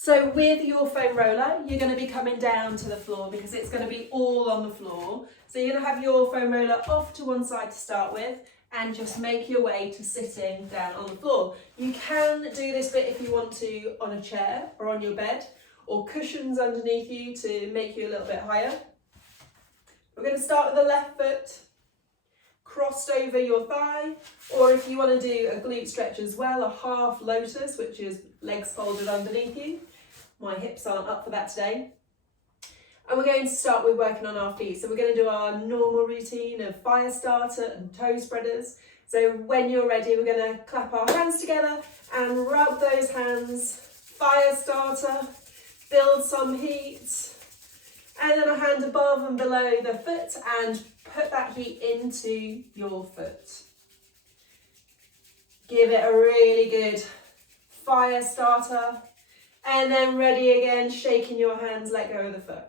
So with your foam roller, you're going to be coming down to the floor because it's going to be all on the floor. So you're going to have your foam roller off to one side to start with and just make your way to sitting down on the floor. You can do this bit if you want to on a chair or on your bed, or cushions underneath you to make you a little bit higher. We're going to start with the left foot crossed over your thigh, or if you want to do a glute stretch as well, a half lotus, which is legs folded underneath you. My hips aren't up for that today. And we're going to start with working on our feet. So we're going to do our normal routine of fire starter and toe spreaders. So when you're ready, we're going to clap our hands together and rub those hands, fire starter, build some heat, and then a hand above and below the foot and put that heat into your foot. Give it a really good fire starter, and then ready again, shaking your hands, let go of the foot.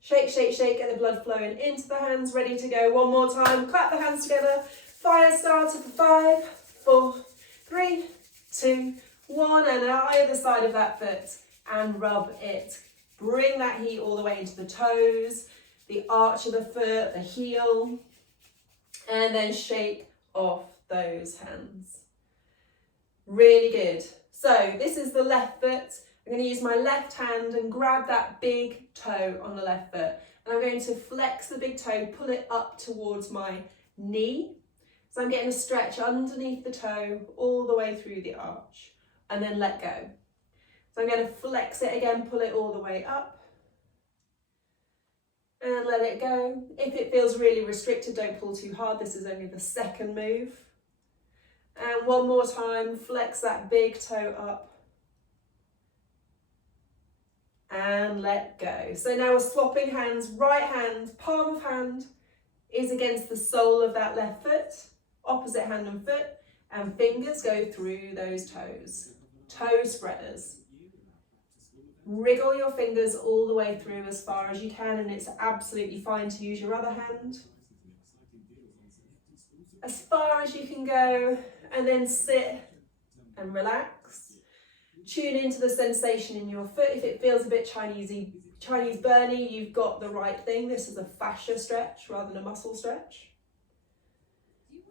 Shake, shake, shake, get the blood flowing into the hands, ready to go. One more time, clap the hands together, fire starter for 5, 4, 3, 2, 1, and either side of that foot and rub it. Bring that heat all the way into the toes, the arch of the foot, the heel, and then shake off those hands. Really good. So this is the left foot. I'm going to use my left hand and grab that big toe on the left foot. And I'm going to flex the big toe, pull it up towards my knee. So I'm getting a stretch underneath the toe all the way through the arch, and then let go. So I'm going to flex it again, pull it all the way up and let it go. If it feels really restricted, don't pull too hard. This is only the second move. And one more time, flex that big toe up and let go. So now we're swapping hands. Right hand, palm of hand is against the sole of that left foot, opposite hand and foot, and fingers go through those toes. Toe spreaders. Wriggle your fingers all the way through as far as you can, and it's absolutely fine to use your other hand. As far as you can go, and then sit and relax. Tune into the sensation in your foot. If it feels a bit Chinese burny, you've got the right thing. This is a fascia stretch rather than a muscle stretch.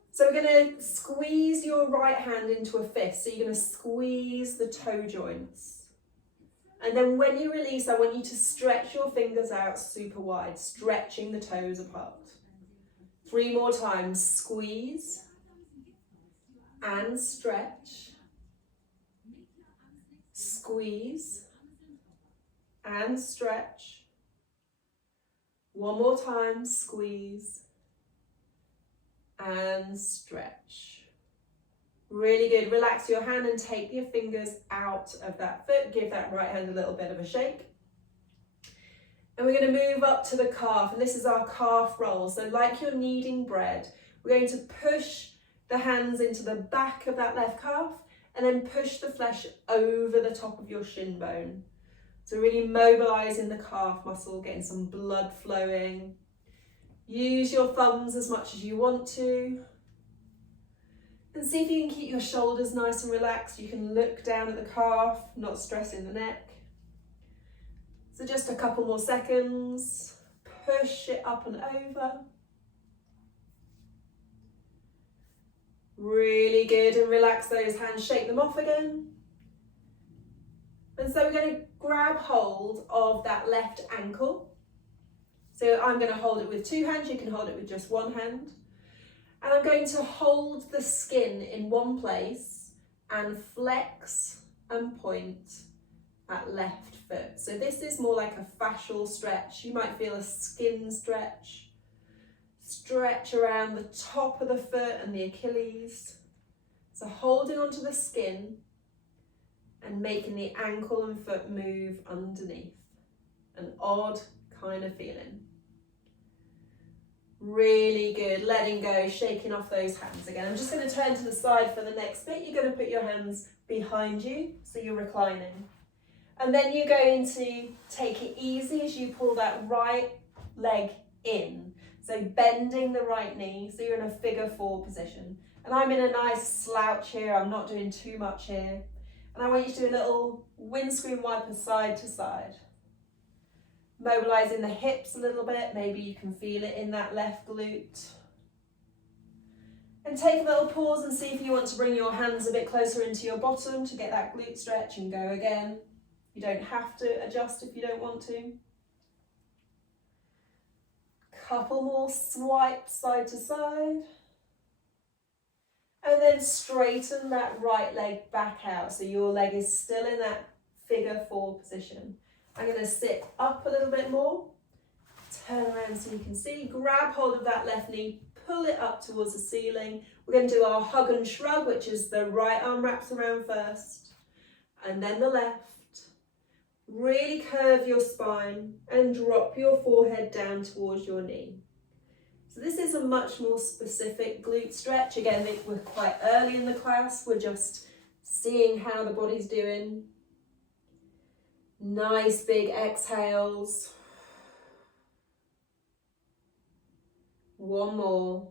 So we're going to squeeze your right hand into a fist. So you're going to squeeze the toe joints. And then when you release, I want you to stretch your fingers out super wide, stretching the toes apart. 3 more times. Squeeze and stretch. Squeeze and stretch. 1 more time. Squeeze and stretch. Really good. Relax your hand and take your fingers out of that foot. Give that right hand a little bit of a shake. And we're going to move up to the calf, and this is our calf roll. So like you're kneading bread, we're going to push the hands into the back of that left calf and then push the flesh over the top of your shin bone. So really mobilizing the calf muscle, getting some blood flowing. Use your thumbs as much as you want to. And see if you can keep your shoulders nice and relaxed. You can look down at the calf, not stressing the neck. So just a couple more seconds. Push it up and over. Really good, and relax those hands, shake them off again. And so we're going to grab hold of that left ankle. So I'm going to hold it with 2 hands, you can hold it with just 1 hand. And I'm going to hold the skin in one place and flex and point that left foot. So this is more like a fascial stretch. You might feel a skin stretch. Stretch around the top of the foot and the Achilles. So holding onto the skin and making the ankle and foot move underneath. An odd kind of feeling. Really good. Letting go, shaking off those hands again. I'm just going to turn to the side for the next bit. You're going to put your hands behind you, so you're reclining. And then you're going to take it easy as you pull that right leg in. So bending the right knee, so you're in a figure 4 position. And I'm in a nice slouch here, I'm not doing too much here. And I want you to do a little windscreen wiper side to side. Mobilising the hips a little bit, maybe you can feel it in that left glute. And take a little pause and see if you want to bring your hands a bit closer into your bottom to get that glute stretch, and go again. You don't have to adjust if you don't want to. Couple more swipes side to side. And then straighten that right leg back out so your leg is still in that figure 4 position. I'm going to sit up a little bit more. Turn around so you can see. Grab hold of that left knee, pull it up towards the ceiling. We're going to do our hug and shrug, which is the right arm wraps around first, and then the left. Really curve your spine and drop your forehead down towards your knee. So this is a much more specific glute stretch. Again, we're quite early in the class. We're just seeing how the body's doing. Nice big exhales. One more.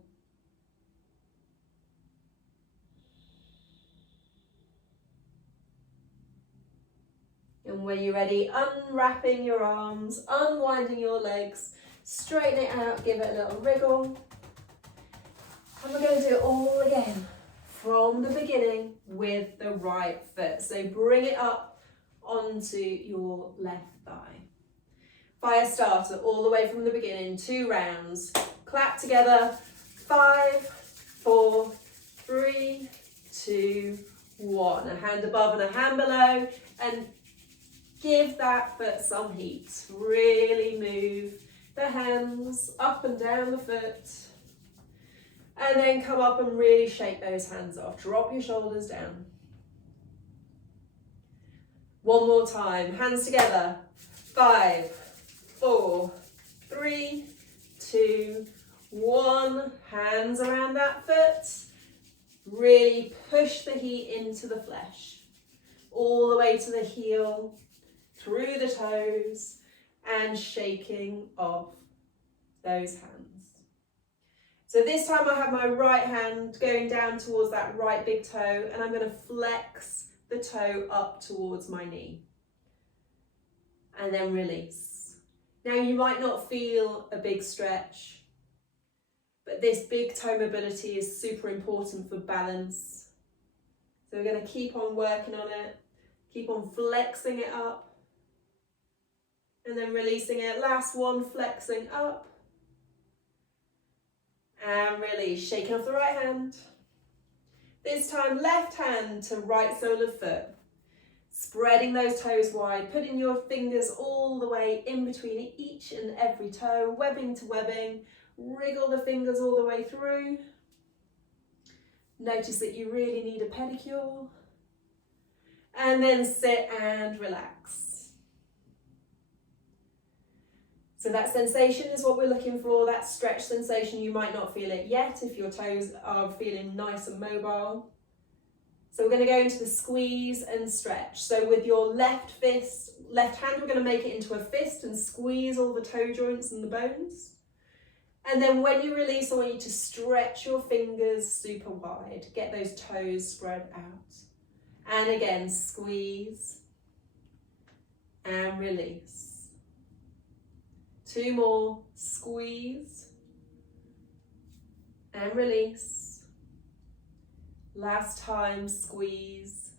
And when you're ready, unwrapping your arms, unwinding your legs, straighten it out, give it a little wriggle. And we're going to do it all again from the beginning with the right foot. So bring it up onto your left thigh. Fire starter all the way from the beginning, 2 rounds. Clap together, 5, 4, 3, 2, 1. A hand above and a hand below, and give that foot some heat. Really move the hands up and down the foot. And then come up and really shake those hands off. Drop your shoulders down. One more time. Hands together. 5, 4, 3, 2, 1. Hands around that foot. Really push the heat into the flesh. All the way to the heel, through the toes, and shaking off those hands. So this time I have my right hand going down towards that right big toe, and I'm going to flex the toe up towards my knee. And then release. Now you might not feel a big stretch, but this big toe mobility is super important for balance. So we're going to keep on working on it, keep on flexing it up, and then releasing it. Last one, flexing up, and release. Shaking off the right hand. This time, left hand to right sole of foot. Spreading those toes wide, putting your fingers all the way in between each and every toe, webbing to webbing. Wriggle the fingers all the way through. Notice that you really need a pedicure. And then sit and relax. So that sensation is what we're looking for, that stretch sensation. You might not feel it yet if your toes are feeling nice and mobile. So we're going to go into the squeeze and stretch. So with your left hand, we're going to make it into a fist and squeeze all the toe joints and the bones. And then when you release, I want you to stretch your fingers super wide. Get those toes spread out. And again, squeeze and release. 2 more, squeeze and release. Last time, squeeze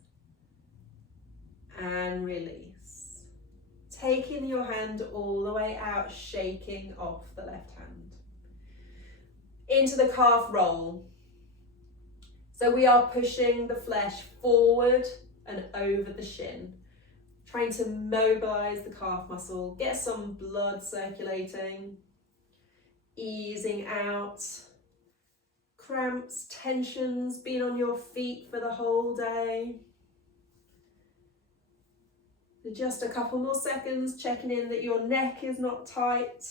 and release. Taking your hand all the way out, shaking off the left hand. Into the calf roll. So we are pushing the flesh forward and over the shin, trying to mobilize the calf muscle, get some blood circulating, easing out. Cramps, tensions, being on your feet for the whole day. Just a couple more seconds, checking in that your neck is not tight.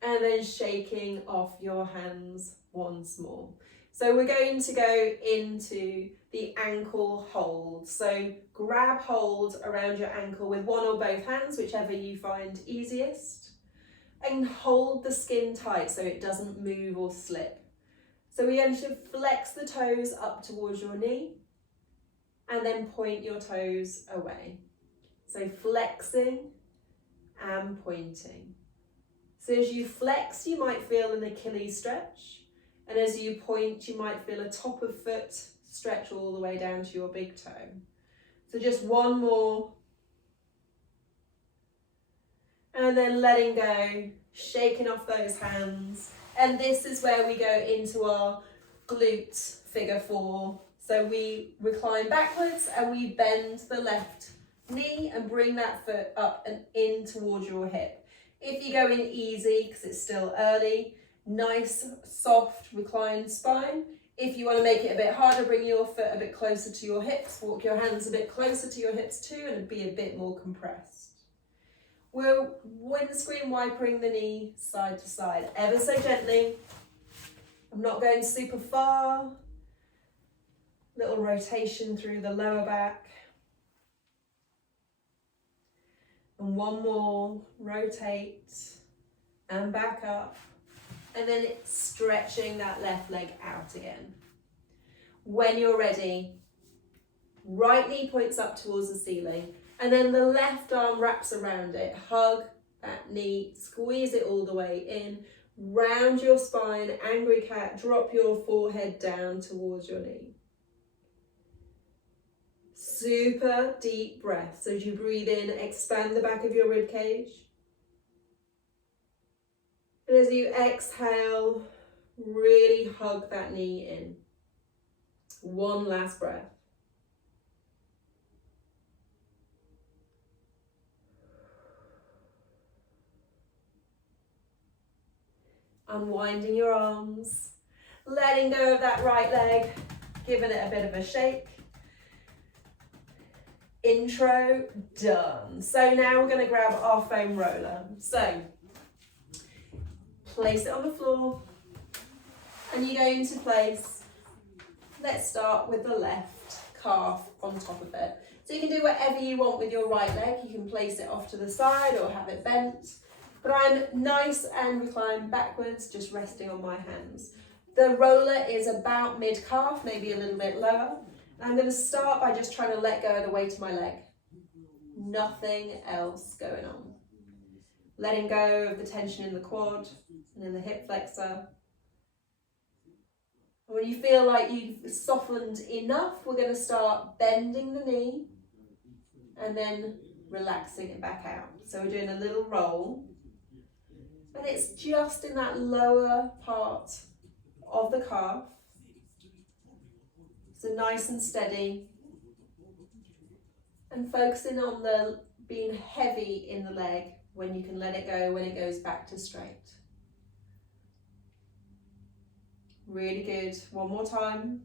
And then shaking off your hands once more. So we're going to go into the ankle hold. So grab hold around your ankle with one or both hands, whichever you find easiest. And hold the skin tight so it doesn't move or slip. So we then should flex the toes up towards your knee and then point your toes away. So flexing and pointing. So as you flex, you might feel an Achilles stretch. And as you point, you might feel a top of foot stretch all the way down to your big toe. So just one more. And then letting go, shaking off those hands. And this is where we go into our glute figure 4. So we recline backwards and we bend the left knee and bring that foot up and in towards your hip. If you go in easy, because it's still early, nice, soft, reclined spine. If you want to make it a bit harder, bring your foot a bit closer to your hips, walk your hands a bit closer to your hips too, and be a bit more compressed. We're windscreen wipering the knee side to side, ever so gently. I'm not going super far. Little rotation through the lower back. And one more, rotate and back up. And then it's stretching that left leg out again. When you're ready, right knee points up towards the ceiling. And then the left arm wraps around it. Hug that knee, squeeze it all the way in. Round your spine, angry cat, drop your forehead down towards your knee. Super deep breath. So as you breathe in, expand the back of your rib cage. And as you exhale, really hug that knee in. One last breath. Unwinding your arms, letting go of that right leg, giving it a bit of a shake. Intro done. So now we're going to grab our foam roller. So place it on the floor and you go into place. Let's start with the left calf on top of it. So you can do whatever you want with your right leg. You can place it off to the side or have it bent. But I'm nice and reclined backwards, just resting on my hands. The roller is about mid-calf, maybe a little bit lower. I'm going to start by just trying to let go of the weight of my leg. Nothing else going on. Letting go of the tension in the quad and in the hip flexor. And when you feel like you've softened enough, we're going to start bending the knee and then relaxing it back out. So we're doing a little roll. And it's just in that lower part of the calf. So nice and steady. And focusing on the being heavy in the leg when you can let it go when it goes back to straight. Really good. One more time.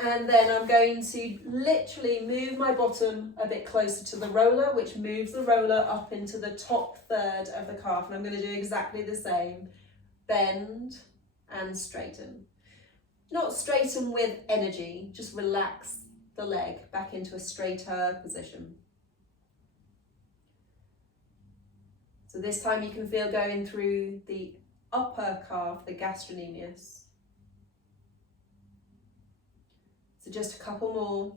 And then I'm going to literally move my bottom a bit closer to the roller, which moves the roller up into the top third of the calf. And I'm going to do exactly the same. Bend and straighten. Not straighten with energy, just relax the leg back into a straighter position. So this time you can feel going through the upper calf, the gastrocnemius. So just a couple more.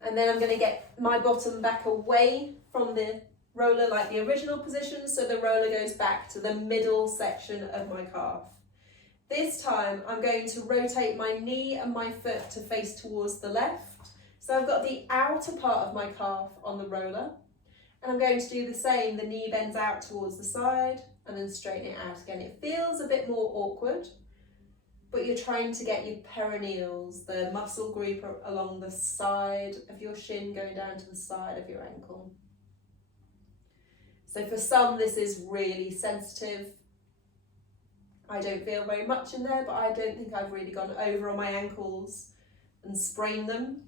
And then I'm going to get my bottom back away from the roller like the original position, so the roller goes back to the middle section of my calf. This time I'm going to rotate my knee and my foot to face towards the left. So I've got the outer part of my calf on the roller, and I'm going to do the same. The knee bends out towards the side and then straighten it out again. It feels a bit more awkward, but you're trying to get your perineals, the muscle group along the side of your shin going down to the side of your ankle. So for some this is really sensitive. I don't feel very much in there, but I don't think I've really gone over on my ankles and sprained them.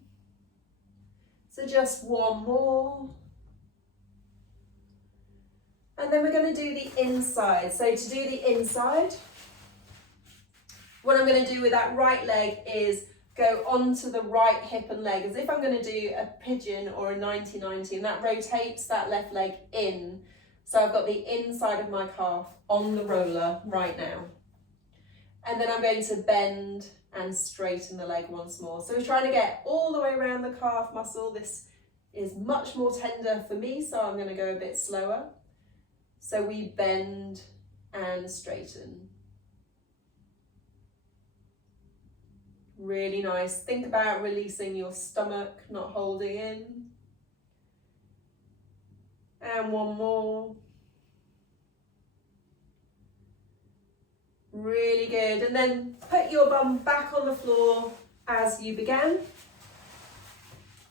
So just one more. And then we're going to do the inside. So to do the inside, what I'm going to do with that right leg is go onto the right hip and leg, as if I'm going to do a pigeon or a 90-90, and that rotates that left leg in. So I've got the inside of my calf on the roller right now. And then I'm going to bend and straighten the leg once more. So we're trying to get all the way around the calf muscle. This is much more tender for me, so I'm going to go a bit slower. So we bend and straighten. Really nice. Think about releasing your stomach, not holding in. And one more. Really good. And then put your bum back on the floor as you began.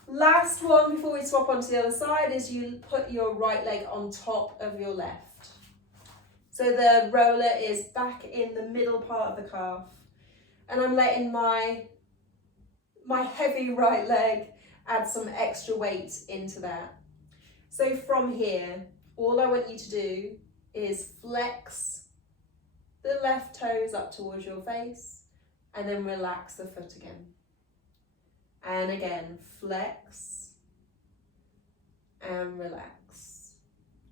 Last one before we swap onto the other side is you put your right leg on top of your left. So the roller is back in the middle part of the calf. And I'm letting my heavy right leg add some extra weight into that. So from here, all I want you to do is flex the left toes up towards your face and then relax the foot again. And again, flex and relax.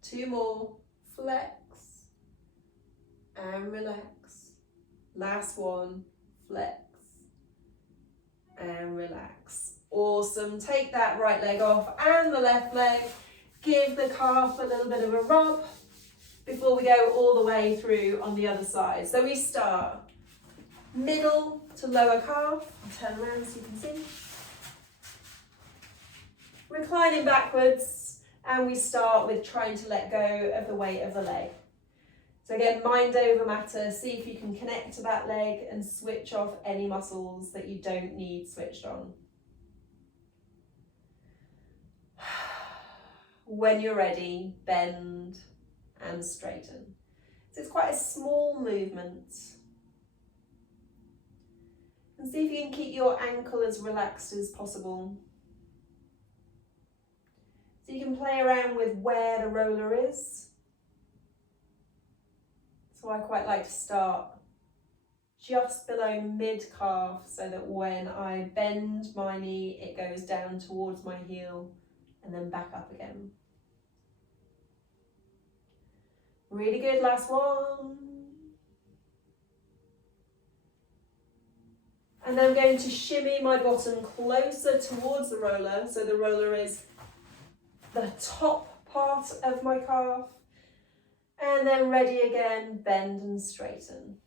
Two more, flex and relax. Last one, flex and relax. Awesome. Take that right leg off and the left leg. Give the calf a little bit of a rub before we go all the way through on the other side. So we start middle to lower calf. I'll turn around so you can see. Reclining backwards, and we start with trying to let go of the weight of the leg. So again, mind over matter. See if you can connect to that leg and switch off any muscles that you don't need switched on. When you're ready, bend and straighten. So it's quite a small movement. And see if you can keep your ankle as relaxed as possible. So you can play around with where the roller is. So I quite like to start just below mid-calf so that when I bend my knee, it goes down towards my heel and then back up again. Really good, last one. And then I'm going to shimmy my bottom closer towards the roller, so the roller is the top part of my calf. And then ready again, bend and straighten.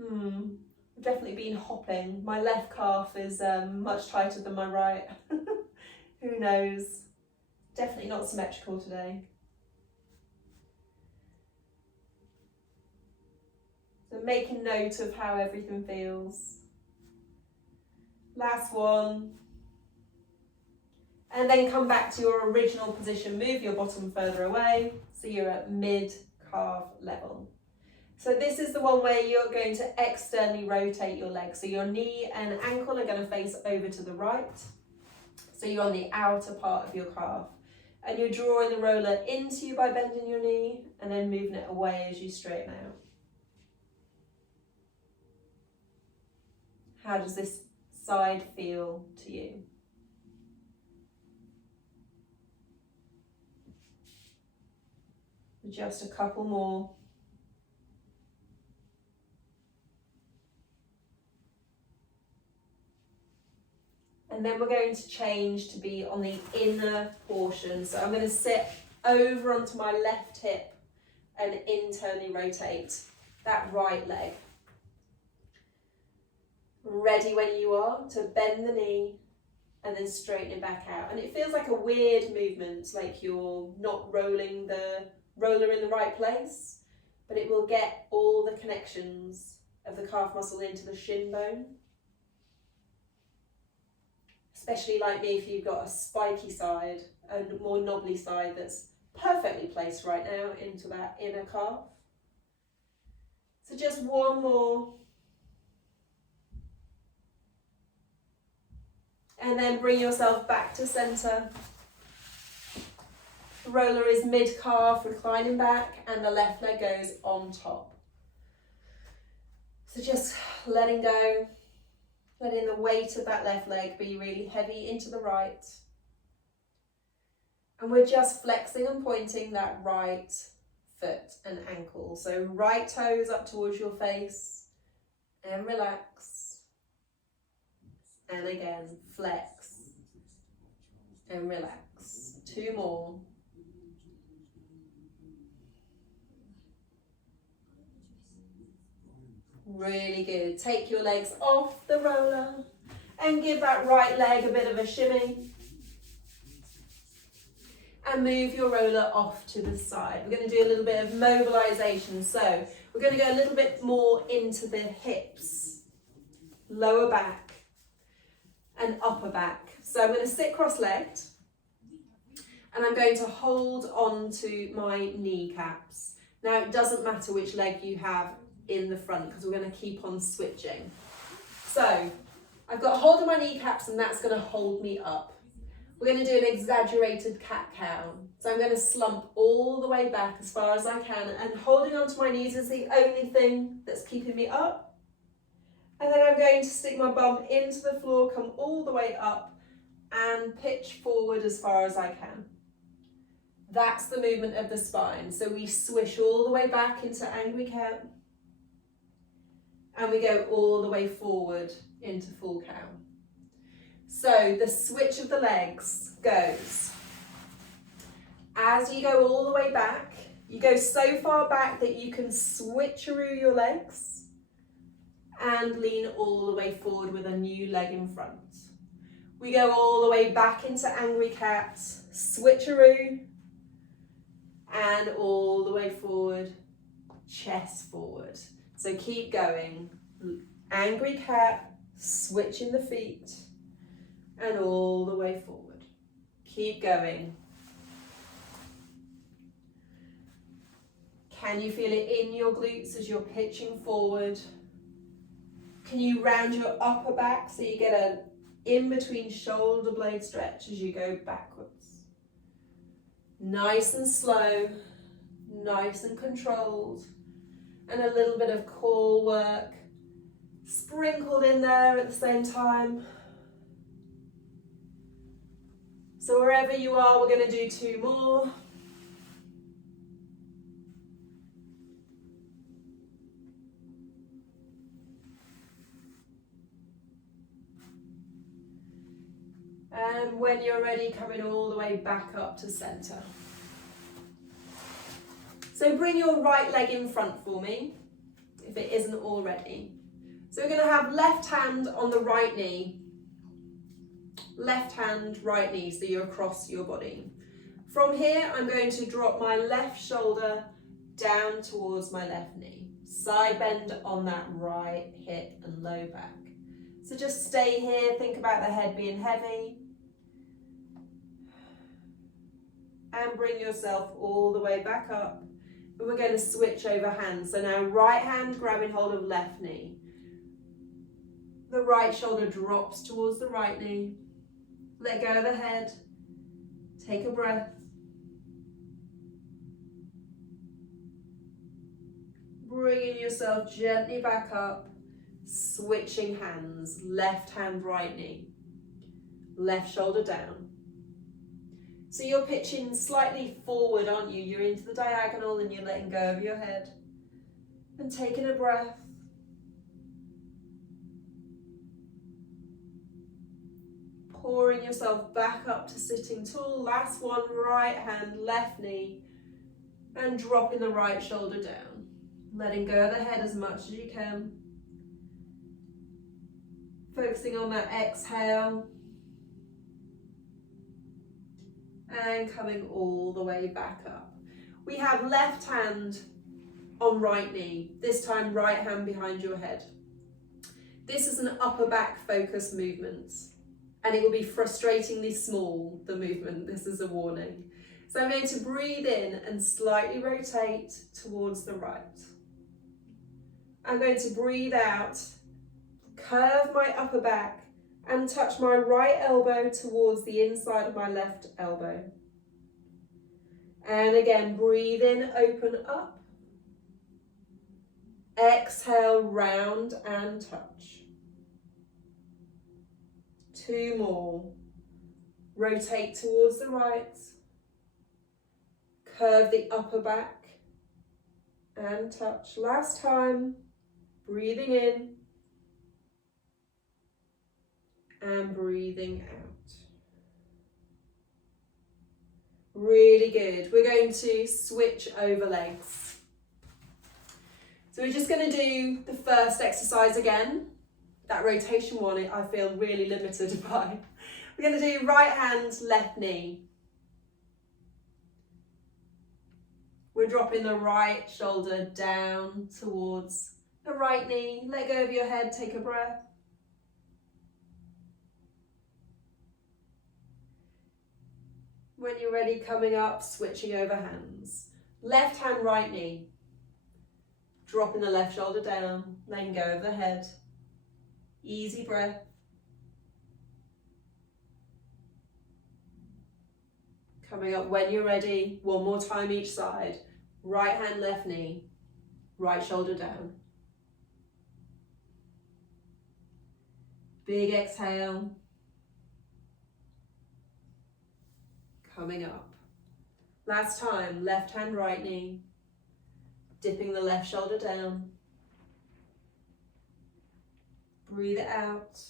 I've definitely been hopping. My left calf is much tighter than my right. Who knows? Definitely not symmetrical today. So making note of how everything feels. Last one. And then come back to your original position. Move your bottom further away so you're at mid-calf level. So this is the one where you're going to externally rotate your legs. So your knee and ankle are going to face over to the right. So you're on the outer part of your calf. And you're drawing the roller into you by bending your knee and then moving it away as you straighten out. How does this side feel to you? Just a couple more. And then we're going to change to be on the inner portion. So I'm going to sit over onto my left hip and internally rotate that right leg. Ready when you are to bend the knee and then straighten it back out. And it feels like a weird movement, like you're not rolling the roller in the right place, but it will get all the connections of the calf muscle into the shin bone. Especially like me, if you've got a spiky side, a more knobbly side that's perfectly placed right now into that inner calf. So just one more. And then bring yourself back to center. The roller is mid-calf, reclining back, and the left leg goes on top. So just letting go, letting the weight of that left leg be really heavy into the right. And we're just flexing and pointing that right foot and ankle. So right toes up towards your face and relax. And again, flex and relax. 2 more. Really good. Take your legs off the roller and give that right leg a bit of a shimmy. And move your roller off to the side. We're going to do a little bit of mobilization. So we're going to go a little bit more into the hips, lower back and upper back. So I'm going to sit cross-legged and I'm going to hold on to my kneecaps. Now it doesn't matter which leg you have in the front because we're going to keep on switching. So I've got a hold of my kneecaps and that's going to hold me up. We're going to do an exaggerated cat-cow. So I'm going to slump all the way back as far as I can and holding onto my knees is the only thing that's keeping me up. And then I'm going to stick my bum into the floor, come all the way up and pitch forward as far as I can. That's the movement of the spine. So we swish all the way back into angry cat and we go all the way forward into full cow. So the switch of the legs goes, as you go all the way back, you go so far back that you can switcheroo your legs and lean all the way forward with a new leg in front. We go all the way back into angry cat, switcheroo, and all the way forward, chest forward. So keep going, angry cat, switching the feet, and all the way forward. Keep going. Can you feel it in your glutes as you're pitching forward? Can you round your upper back so you get an in-between shoulder blade stretch as you go backwards? Nice and slow, nice and controlled, and a little bit of core work sprinkled in there at the same time. So wherever you are, we're going to do 2 more. And when you're ready, coming all the way back up to center. So bring your right leg in front for me, if it isn't already. So we're going to have left hand on the right knee. Left hand, right knee, so you're across your body. From here, I'm going to drop my left shoulder down towards my left knee. Side bend on that right hip and low back. So just stay here, think about the head being heavy. And bring yourself all the way back up. And we're going to switch over hands. So now right hand grabbing hold of left knee. The right shoulder drops towards the right knee. Let go of the head, take a breath. Bringing yourself gently back up, switching hands, left hand, right knee, left shoulder down. So you're pitching slightly forward, aren't you? You're into the diagonal and you're letting go of your head and taking a breath. Pouring yourself back up to sitting tall. Last one, right hand, left knee, and dropping the right shoulder down. Letting go of the head as much as you can. Focusing on that exhale. And coming all the way back up. We have left hand on right knee. This time right hand behind your head. This is an upper back focus movement. And it will be frustratingly small, the movement. This is a warning. So I'm going to breathe in and slightly rotate towards the right. I'm going to breathe out, curve my upper back and touch my right elbow towards the inside of my left elbow. And again, breathe in, open up. Exhale, round and touch. 2 more. Rotate towards the right. Curve the upper back and touch. Last time. Breathing in and breathing out. Really good. We're going to switch over legs. So we're just going to do the first exercise again. That rotation one I feel really limited by. We're going to do right hand, left knee. We're dropping the right shoulder down towards the right knee. Let go of your head, take a breath. When you're ready, coming up, switching over hands. Left hand, right knee. Dropping the left shoulder down, letting go of the head. Easy breath. Coming up when you're ready, one more time each side. Right hand, left knee, right shoulder down. Big exhale. Coming up. Last time, left hand, right knee. Dipping the left shoulder down. Breathe it out.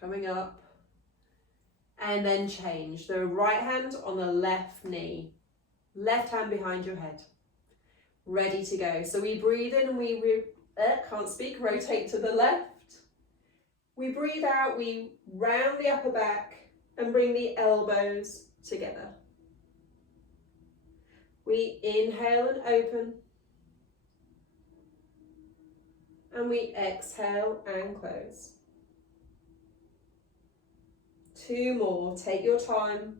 Coming up. And then change. The right hand on the left knee. Left hand behind your head. Ready to go. So we breathe in and we rotate to the left. We breathe out, we round the upper back and bring the elbows together. We inhale and open. And we exhale and close. 2 more, take your time.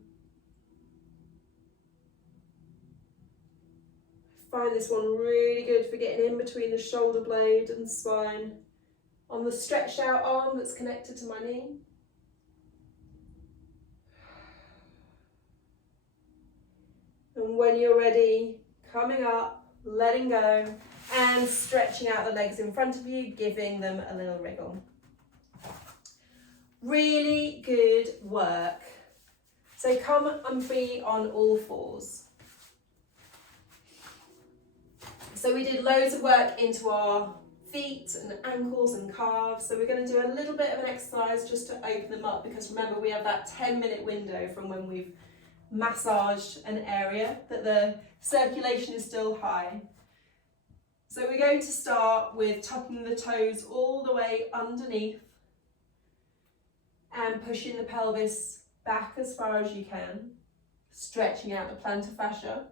Find this one really good for getting in between the shoulder blade and spine. On the stretched out arm that's connected to my knee. And when you're ready, coming up, letting go, and stretching out the legs in front of you, giving them a little wriggle. Really good work. So come and be on all fours. So we did loads of work into our feet and ankles and calves. So we're going to do a little bit of an exercise just to open them up, because remember we have that 10-minute window from when we've massaged an area that the circulation is still high. So we're going to start with tucking the toes all the way underneath and pushing the pelvis back as far as you can, stretching out the plantar fascia,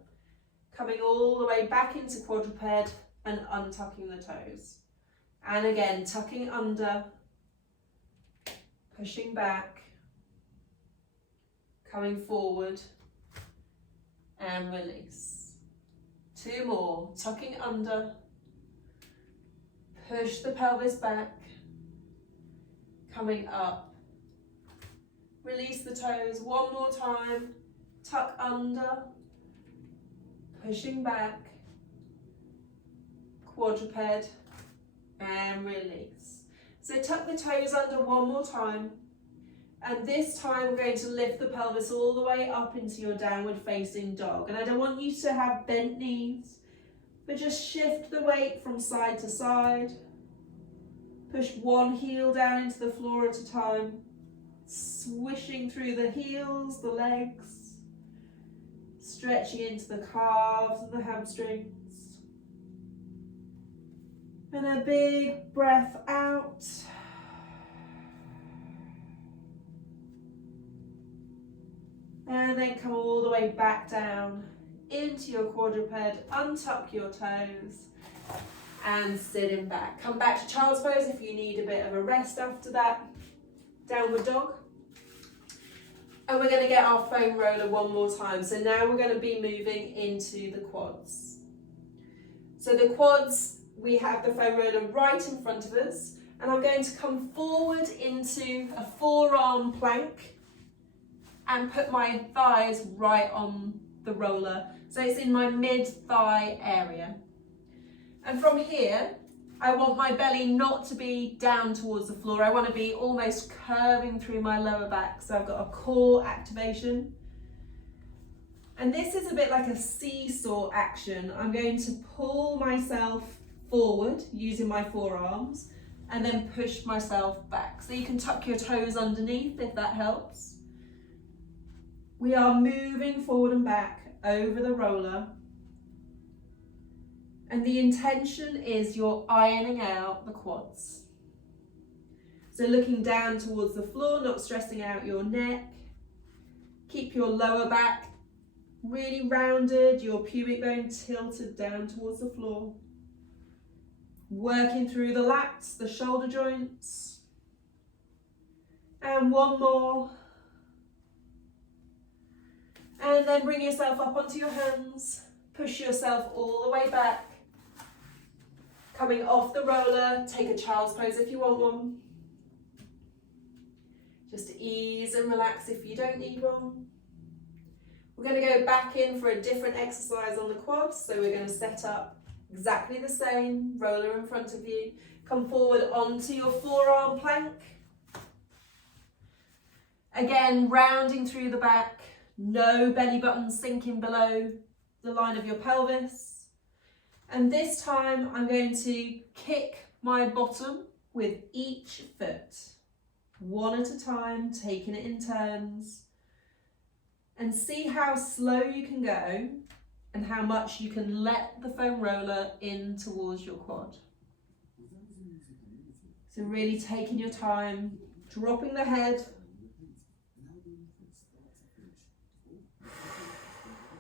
coming all the way back into quadruped and untucking the toes. And again, tucking under, pushing back, coming forward and release. 2 more, tucking under, push the pelvis back, coming up, release the toes. 1 more time, tuck under, pushing back, quadruped and release. So tuck the toes under 1 more time, and this time we're going to lift the pelvis all the way up into your downward facing dog. And I don't want you to have bent knees, but just shift the weight from side to side. Push one heel down into the floor at a time, swishing through the heels, the legs, stretching into the calves and the hamstrings. And a big breath out. And then come all the way back down into your quadruped, untuck your toes and sitting back. Come back to child's pose if you need a bit of a rest after that. Downward dog. And we're going to get our foam roller 1 more time. So now we're going to be moving into the quads. So the quads, we have the foam roller right in front of us, and I'm going to come forward into a forearm plank and put my thighs right on the roller. So it's in my mid-thigh area. And from here, I want my belly not to be down towards the floor. I want to be almost curving through my lower back. So I've got a core activation. And this is a bit like a seesaw action. I'm going to pull myself forward using my forearms and then push myself back. So you can tuck your toes underneath if that helps. We are moving forward and back over the roller. And the intention is you're ironing out the quads. So looking down towards the floor, not stressing out your neck. Keep your lower back really rounded, your pubic bone tilted down towards the floor. Working through the lats, the shoulder joints. And one more. And then bring yourself up onto your hands. Push yourself all the way back. Coming off the roller, take a child's pose if you want one. Just ease and relax if you don't need one. We're going to go back in for a different exercise on the quads. So we're going to set up exactly the same, roller in front of you. Come forward onto your forearm plank. Again, rounding through the back. No belly button sinking below the line of your pelvis. And this time I'm going to kick my bottom with each foot. One at a time, taking it in turns. And see how slow you can go and how much you can let the foam roller in towards your quad. So really taking your time, dropping the head.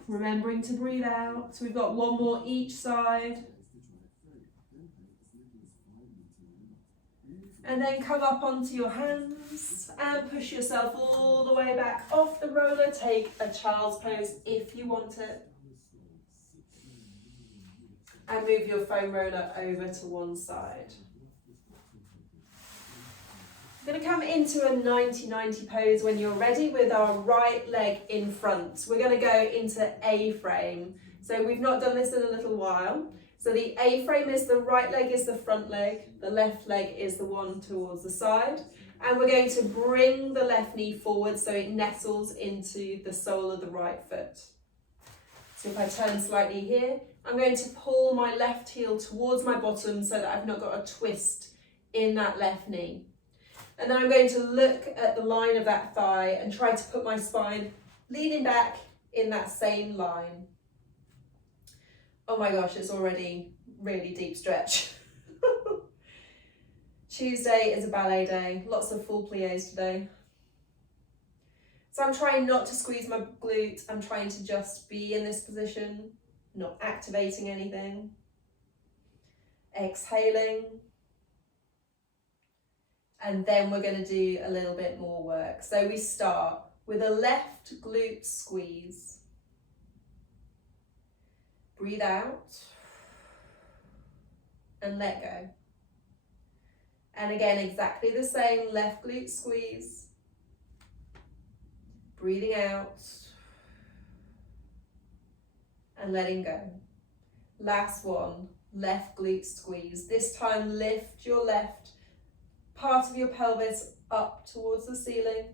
Remembering to breathe out. So we've got one more each side. And then come up onto your hands and push yourself all the way back off the roller. Take a child's pose if you want it. And move your foam roller over to one side. We're going to come into a 90-90 pose when you're ready with our right leg in front. We're going to go into A-frame. So we've not done this in a little while. So the A-frame is the right leg is the front leg, the left leg is the one towards the side. And we're going to bring the left knee forward so it nestles into the sole of the right foot. So if I turn slightly here, I'm going to pull my left heel towards my bottom so that I've not got a twist in that left knee. And then I'm going to look at the line of that thigh and try to put my spine leaning back in that same line. Oh my gosh, it's already really deep stretch. Tuesday is a ballet day, lots of full pliés today. So I'm trying not to squeeze my glute, I'm trying to just be in this position, not activating anything. Exhaling. And then we're going to do a little bit more work. So we start with a left glute squeeze. Breathe out and let go. And again, exactly the same, left glute squeeze. Breathing out and letting go. Last one, left glute squeeze. This time lift your left part of your pelvis up towards the ceiling.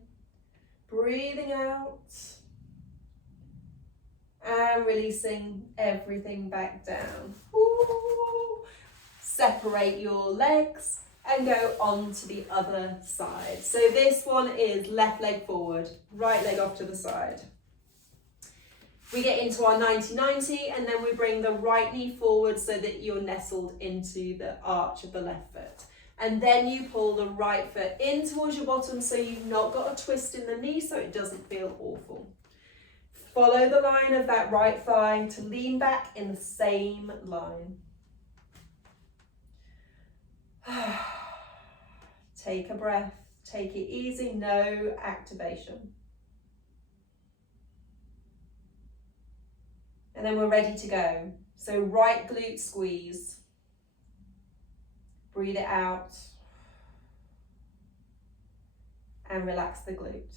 Breathing out and releasing everything back down. Ooh. Separate your legs and go on to the other side. So this one is left leg forward, right leg off to the side. We get into our 90-90 and then we bring the right knee forward so that you're nestled into the arch of the left foot. And then you pull the right foot in towards your bottom so you've not got a twist in the knee so it doesn't feel awful. Follow the line of that right thigh to lean back in the same line. Take a breath, take it easy, no activation. And then we're ready to go. So right glute squeeze. Breathe it out. And relax the glute.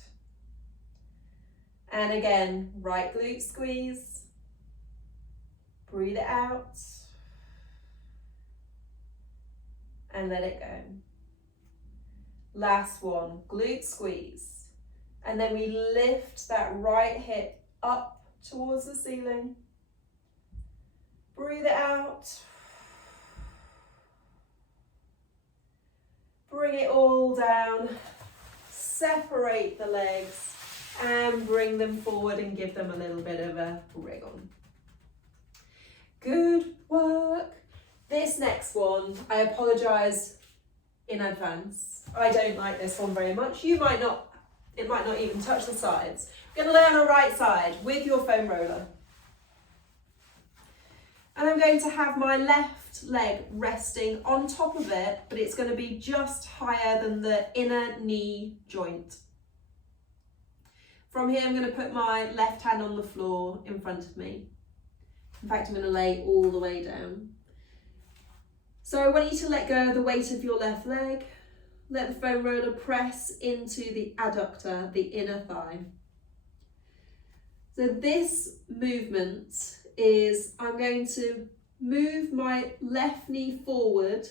And again, right glute squeeze. Breathe it out. And let it go. Last one, glute squeeze. And then we lift that right hip up towards the ceiling. Breathe it out. Bring it all down. Separate the legs and bring them forward and give them a little bit of a wriggle. Good work. This next one, I apologise in advance. I don't like this one very much. You might not, it might not even touch the sides. You're going to lay on the right side with your foam roller. And I'm going to have my left leg resting on top of it, but it's going to be just higher than the inner knee joint. From here, I'm going to put my left hand on the floor in front of me. In fact, I'm going to lay all the way down. So I want you to let go of the weight of your left leg. Let the foam roller press into the adductor, the inner thigh. So this movement is, I'm going to move my left knee forward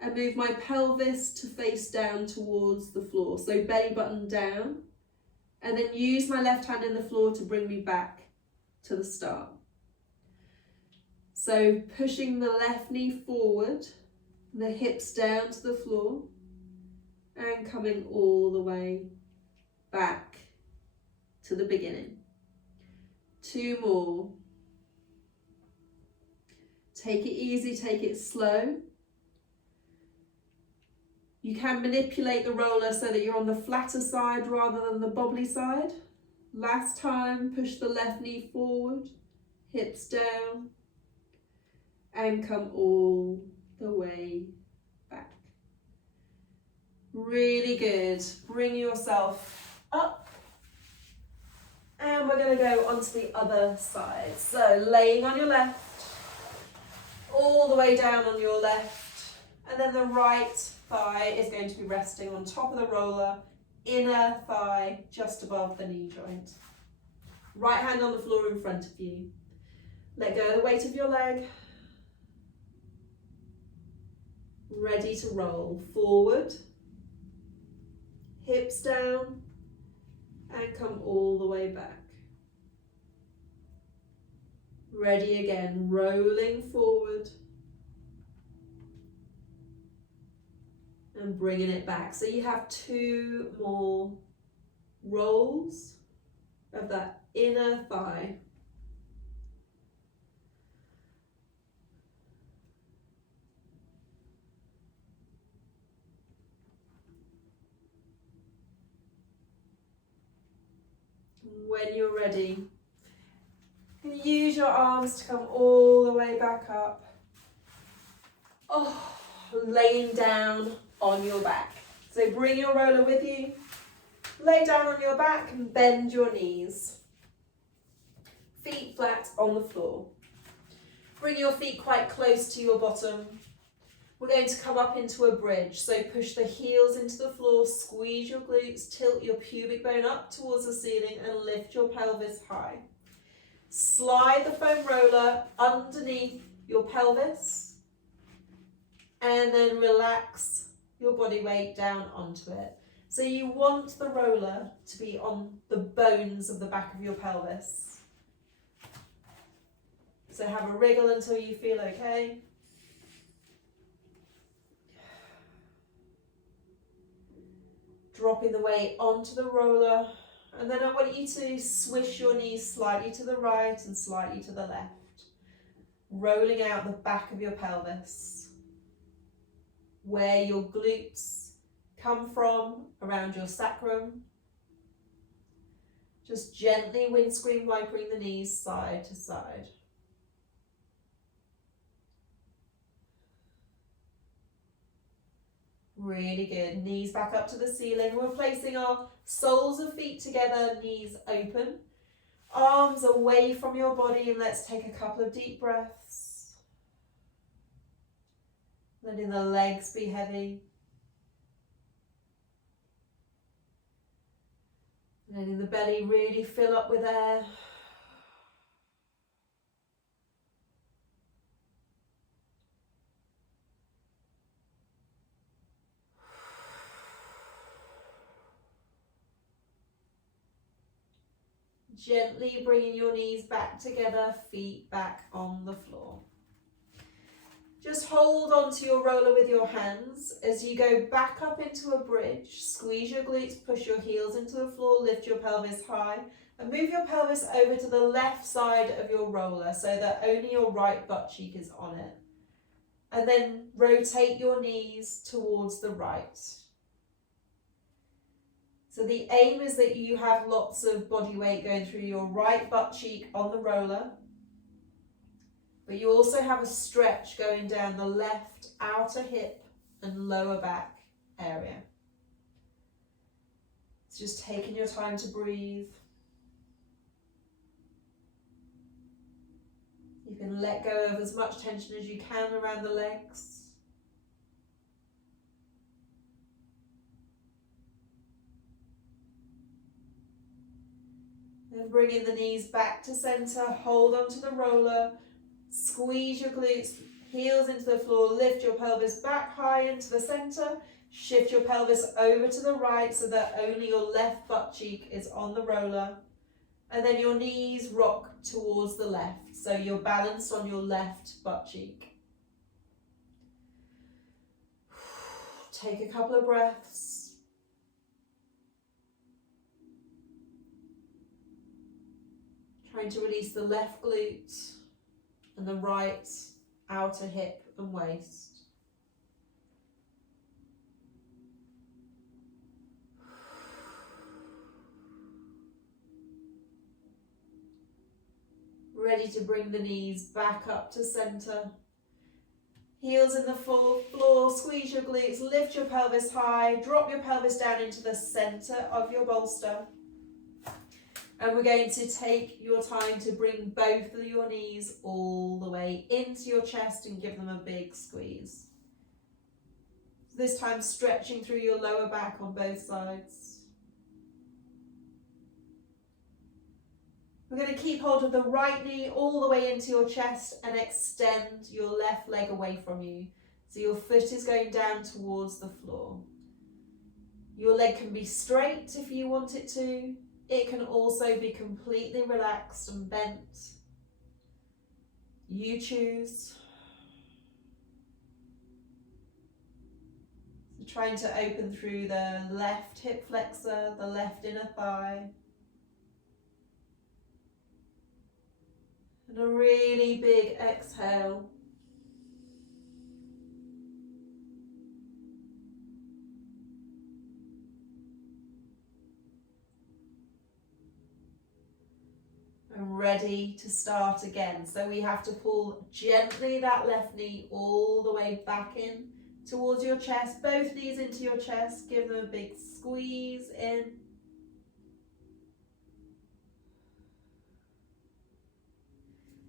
and move my pelvis to face down towards the floor. So belly button down, and then use my left hand in the floor to bring me back to the start. So pushing the left knee forward, the hips down to the floor, and coming all the way back to the beginning. 2 more. Take it easy, take it slow. You can manipulate the roller so that you're on the flatter side rather than the bobbly side. Last time, push the left knee forward, hips down, and come all the way back. Really good. Bring yourself up. And we're going to go onto the other side. So laying on your left, all the way down on your left, and then the right thigh is going to be resting on top of the roller, inner thigh just above the knee joint. Right hand on the floor in front of you. Let go of the weight of your leg. Ready to roll. Forward, hips down, and come all the way back. Ready again, rolling forward and bringing it back. So you have 2 more rolls of that inner thigh. When you're ready, you can use your arms to come all the way back up. Oh, laying down on your back. So bring your roller with you, lay down on your back and bend your knees. Feet flat on the floor. Bring your feet quite close to your bottom. We're going to come up into a bridge. So push the heels into the floor, squeeze your glutes, tilt your pubic bone up towards the ceiling and lift your pelvis high. Slide the foam roller underneath your pelvis and then relax your body weight down onto it. So you want the roller to be on the bones of the back of your pelvis. So have a wriggle until you feel okay. Dropping the weight onto the roller, and then I want you to swish your knees slightly to the right and slightly to the left, rolling out the back of your pelvis, where your glutes come from, around your sacrum. Just gently windscreen wiping the knees side to side. Really good. Knees back up to the ceiling. We're placing our soles of feet together, knees open. Arms away from your body, and let's take a couple of deep breaths. Letting the legs be heavy. Letting the belly really fill up with air. Gently bringing your knees back together, feet back on the floor. Just hold onto your roller with your hands as you go back up into a bridge. Squeeze your glutes, push your heels into the floor, lift your pelvis high, and move your pelvis over to the left side of your roller so that only your right butt cheek is on it. And then rotate your knees towards the right. So the aim is that you have lots of body weight going through your right butt cheek on the roller, but you also have a stretch going down the left outer hip and lower back area. It's just taking your time to breathe. You can let go of as much tension as you can around the legs. Then bringing the knees back to center, hold onto the roller, squeeze your glutes, heels into the floor, lift your pelvis back high into the center, shift your pelvis over to the right so that only your left butt cheek is on the roller, and then your knees rock towards the left, so you're balanced on your left butt cheek. Take a couple of breaths. Trying to release the left glute and the right outer hip and waist. Ready to bring the knees back up to center. Heels in the floor, squeeze your glutes, lift your pelvis high, drop your pelvis down into the center of your bolster. And we're going to take your time to bring both of your knees all the way into your chest and give them a big squeeze. This time stretching through your lower back on both sides. We're going to keep hold of the right knee all the way into your chest and extend your left leg away from you. So your foot is going down towards the floor. Your leg can be straight if you want it to. It can also be completely relaxed and bent. You choose. So trying to open through the left hip flexor, the left inner thigh. And a really big exhale. And ready to start again. So we have to pull gently that left knee all the way back in towards your chest. Both knees into your chest. Give them a big squeeze in.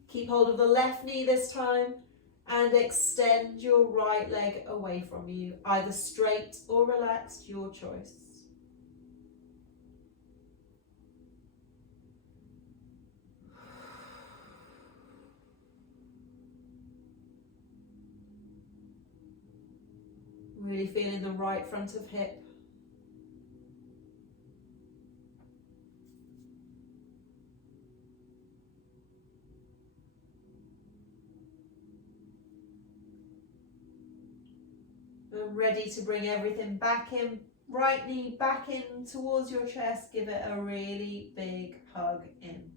Keep hold of the left knee this time and extend your right leg away from you, either straight or relaxed, your choice. Really feeling the right front of hip. And ready to bring everything back in. Right knee back in towards your chest. Give it a really big hug in.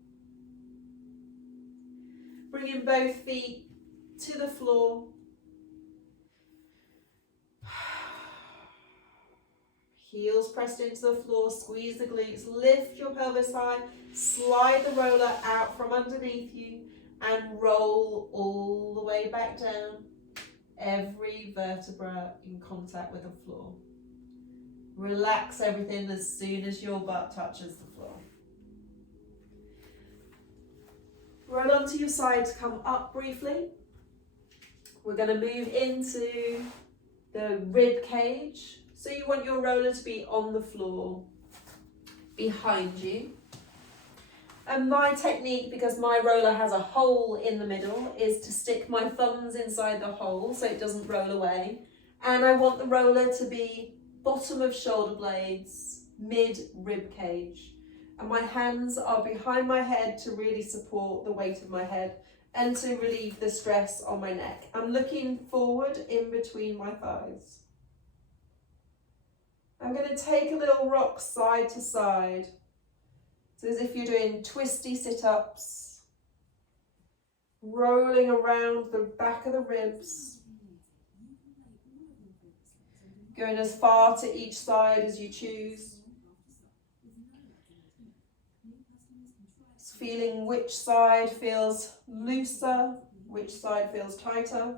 Bringing both feet to the floor. Heels pressed into the floor, squeeze the glutes, lift your pelvis high, slide the roller out from underneath you and roll all the way back down. Every vertebra in contact with the floor. Relax everything as soon as your butt touches the floor. Roll onto your side to come up briefly. We're going to move into the rib cage. So you want your roller to be on the floor. behind you. And my technique, because my roller has a hole in the middle, is to stick my thumbs inside the hole so it doesn't roll away. And I want the roller to be bottom of shoulder blades, mid rib cage. And my hands are behind my head to really support the weight of my head and to relieve the stress on my neck. I'm looking forward in between my thighs. I'm going to take a little rock side to side. So as if you're doing twisty sit-ups, rolling around the back of the ribs, going as far to each side as you choose. Feeling which side feels looser, which side feels tighter.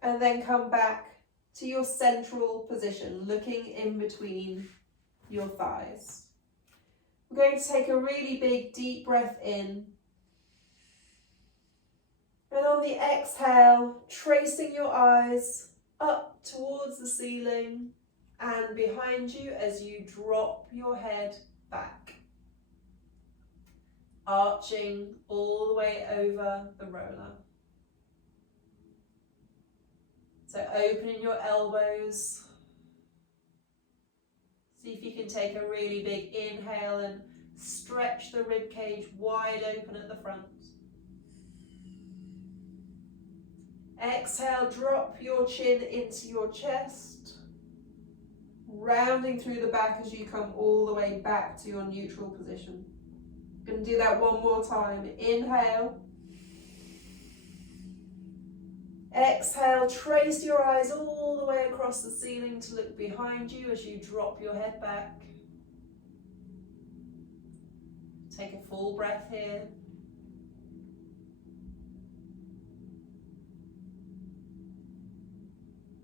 And then come back to your central position, looking in between your thighs. We're going to take a really big deep breath in. And on the exhale, tracing your eyes up towards the ceiling and behind you as you drop your head back, arching all the way over the roller. So opening your elbows. See if you can take a really big inhale and stretch the rib cage wide open at the front. Exhale, drop your chin into your chest, rounding through the back as you come all the way back to your neutral position. Going to do that one more time. Inhale. Exhale, trace your eyes all the way across the ceiling to look behind you as you drop your head back. Take a full breath here.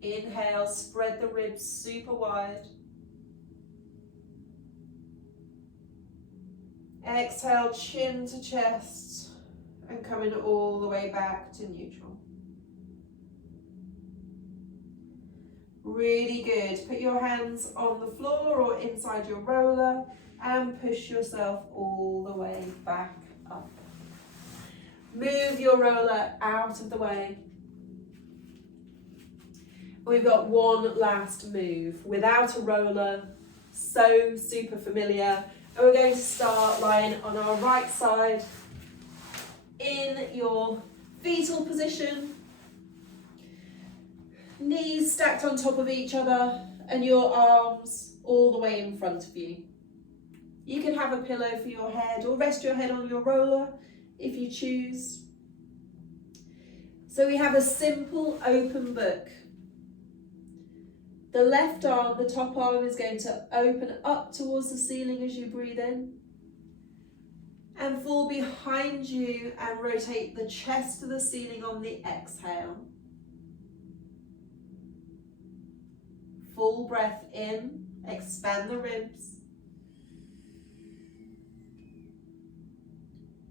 Inhale, spread the ribs super wide. Exhale, chin to chest and coming all the way back to neutral. Really good. Put your hands on the floor or inside your roller and push yourself all the way back up. Move your roller out of the way. We've got one last move without a roller, so super familiar. And we're going to start lying on our right side in your fetal position. Knees stacked on top of each other and your arms all the way in front of you. You can have a pillow for your head or rest your head on your roller if you choose. So we have a simple open book. The left arm, the top arm, is going to open up towards the ceiling as you breathe in and fall behind you and rotate the chest to the ceiling on the exhale. Full breath in, expand the ribs.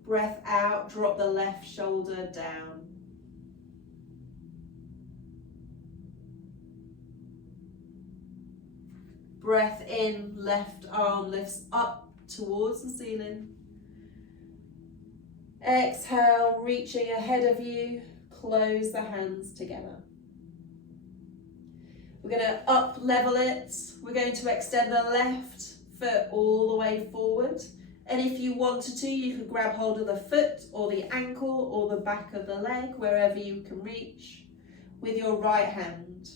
Breath out, drop the left shoulder down. Breath in, left arm lifts up towards the ceiling. Exhale, reaching ahead of you, close the hands together. We're going to up level it. We're going to extend the left foot all the way forward. And if you wanted to, you could grab hold of the foot or the ankle or the back of the leg, wherever you can reach, with your right hand.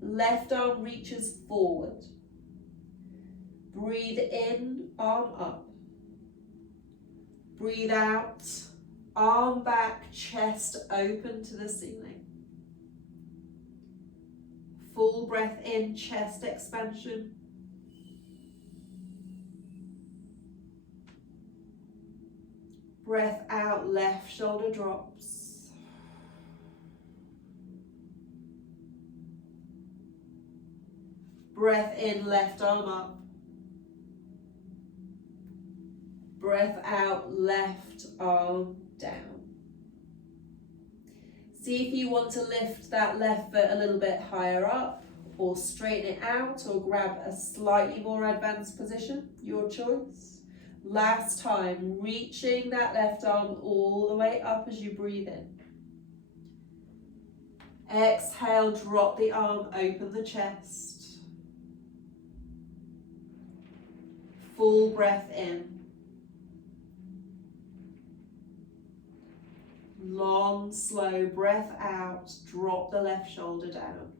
Left arm reaches forward. Breathe in, arm up. Breathe out, arm back, chest open to the ceiling. Full breath in, chest expansion. Breath out, left shoulder drops. Breath in, left arm up. Breath out, left arm down. See if you want to lift that left foot a little bit higher up, or straighten it out, or grab a slightly more advanced position, your choice. Last time, reaching that left arm all the way up as you breathe in. Exhale, drop the arm, open the chest. Full breath in. Long, slow breath out, drop the left shoulder down.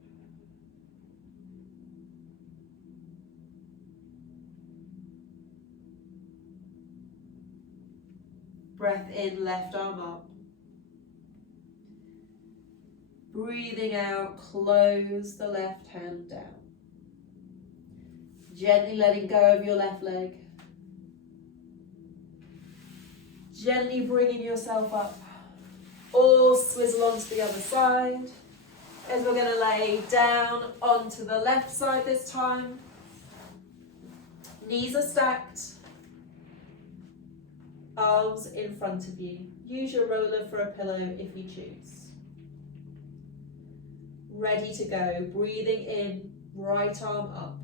Breath in, left arm up. Breathing out, close the left hand down. Gently letting go of your left leg. Gently bringing yourself up. Or swizzle onto the other side. As we're going to lay down onto the left side this time. Knees are stacked. Arms in front of you. Use your roller for a pillow if you choose. Ready to go. Breathing in, right arm up.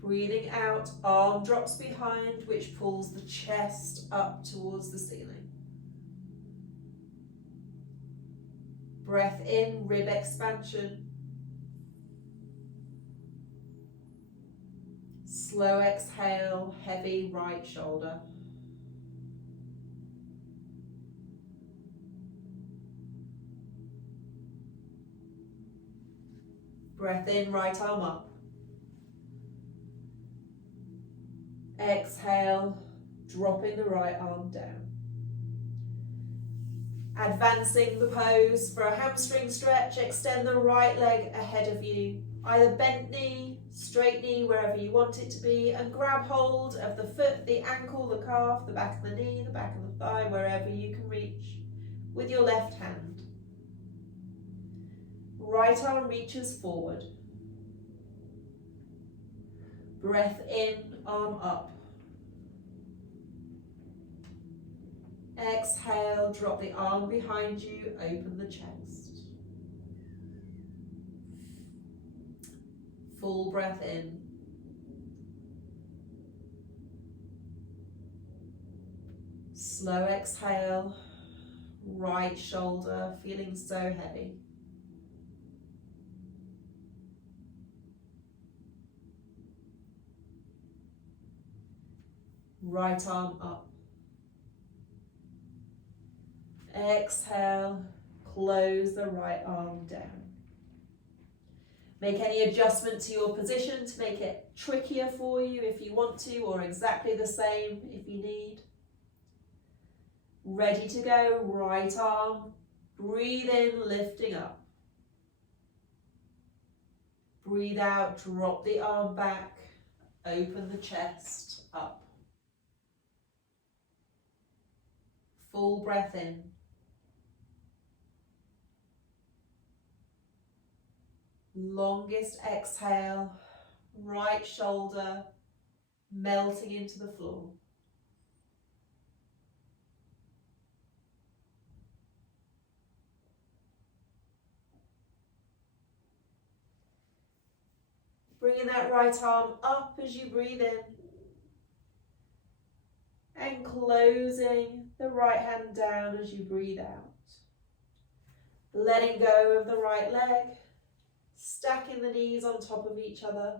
Breathing out, arm drops behind, which pulls the chest up towards the ceiling. Breath in, rib expansion. Slow exhale, heavy right shoulder. Breath in, right arm up. Exhale, dropping the right arm down. Advancing the pose for a hamstring stretch, extend the right leg ahead of you. Either bent knee, straight knee, wherever you want it to be, and grab hold of the foot, the ankle, the calf, the back of the knee, the back of the thigh, wherever you can reach, with your left hand. Right arm reaches forward. Breath in, arm up. Exhale, drop the arm behind you, open the chest. Full breath in. Slow exhale, right shoulder feeling so heavy. Right arm up. Exhale, close the right arm down. Make any adjustment to your position to make it trickier for you if you want to, or exactly the same if you need. Ready to go, right arm. Breathe in, lifting up. Breathe out, drop the arm back, open the chest up. Full breath in. Longest exhale, right shoulder melting into the floor. Bringing that right arm up as you breathe in. And closing the right hand down as you breathe out. Letting go of the right leg. Stacking the knees on top of each other.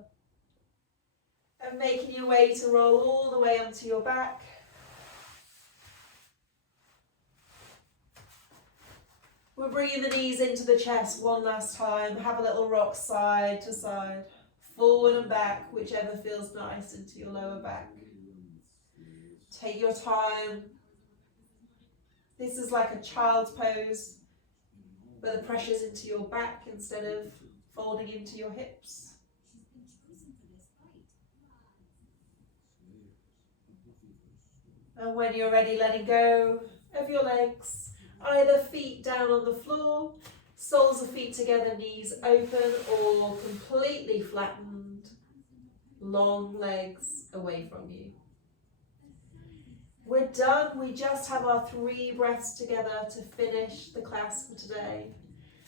And making your way to roll all the way onto your back. We're bringing the knees into the chest one last time. Have a little rock side to side. Forward and back, whichever feels nice into your lower back. Take your time. This is like a child's pose, where the pressure's into your back instead of folding into your hips. And when you're ready, letting go of your legs, either feet down on the floor, soles of feet together, knees open, or completely flattened, long legs away from you. We're done. We just have our 3 breaths together to finish the class for today.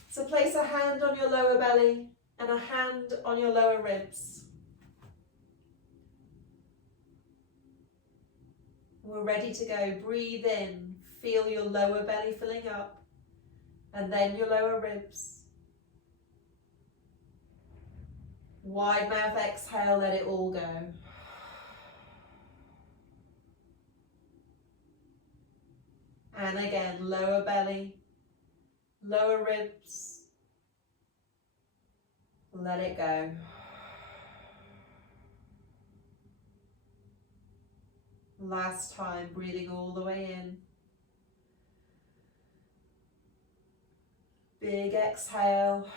So place a hand on your lower belly and a hand on your lower ribs. We're ready to go. Breathe in, feel your lower belly filling up, and then your lower ribs. Wide mouth exhale, let it all go. And again, lower belly, lower ribs, let it go. Last time, breathing all the way in. Big exhale.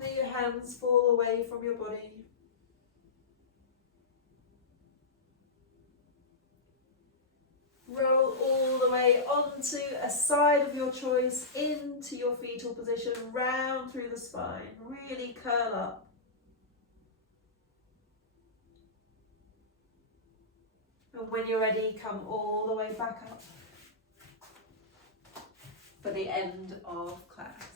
Let your hands fall away from your body. Roll all the way onto a side of your choice, into your fetal position, round through the spine. Really curl up. And when you're ready, come all the way back up for the end of class.